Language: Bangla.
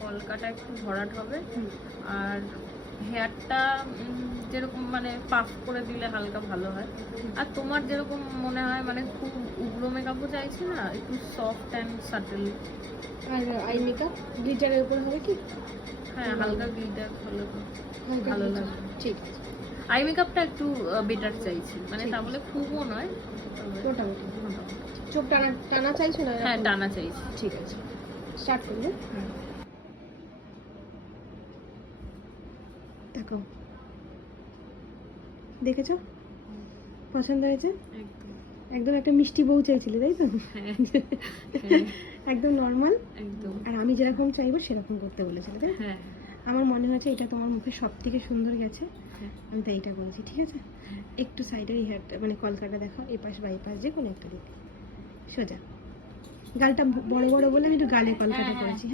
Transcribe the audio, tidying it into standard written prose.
কলকাটা একটু ভরাট হবে, আর হেয়ারটা যেরকম মানে পাফ করে দিলে হালকা ভালো হয়। আর তোমার যেরকম মনে হয় মানে খুব উগ্র মেকআপও চাইছি না, একটু সফট অ্যান্ড সাটেল। আর আই মেকআপ গ্লিটারের উপর হবে কি? হ্যাঁ, হালকা গ্লিটার হলে ভালো লাগে। ঠিক আছে, আই মেকআপটা একটু বেটার চাইছি, মানে তা বলে খুবও নয়, মোটামুটি। চোখ টানা টানা চাইছো না? হ্যাঁ, টানা চাইছি। ঠিক আছে, স্টার্ট করলে দেখো, দেখেছো পছন্দ হয়েছে? একদম একদম একটা মিষ্টি বউ চাইছিলে, তাই তো? হ্যাঁ, একদম নর্মাল, একদম। আর আমি যেরকম চাইবো সেরকম করতে বলেছিলে, তাই? হ্যাঁ, আমার মনে হয়েছে এটা তোমার মুখে সব থেকে সুন্দর গেছে, হ্যাঁ। আমি তাই এটা বলছি। ঠিক আছে, একটু সাইডের এই হেয়ারটা মানে কলকাটা দেখো, এই পাশ বা এই পাশ যে কোনো একটা দিক, সোজা। গালটা বড় বড় বলে আমি একটু গালে কলকাটা করেছি।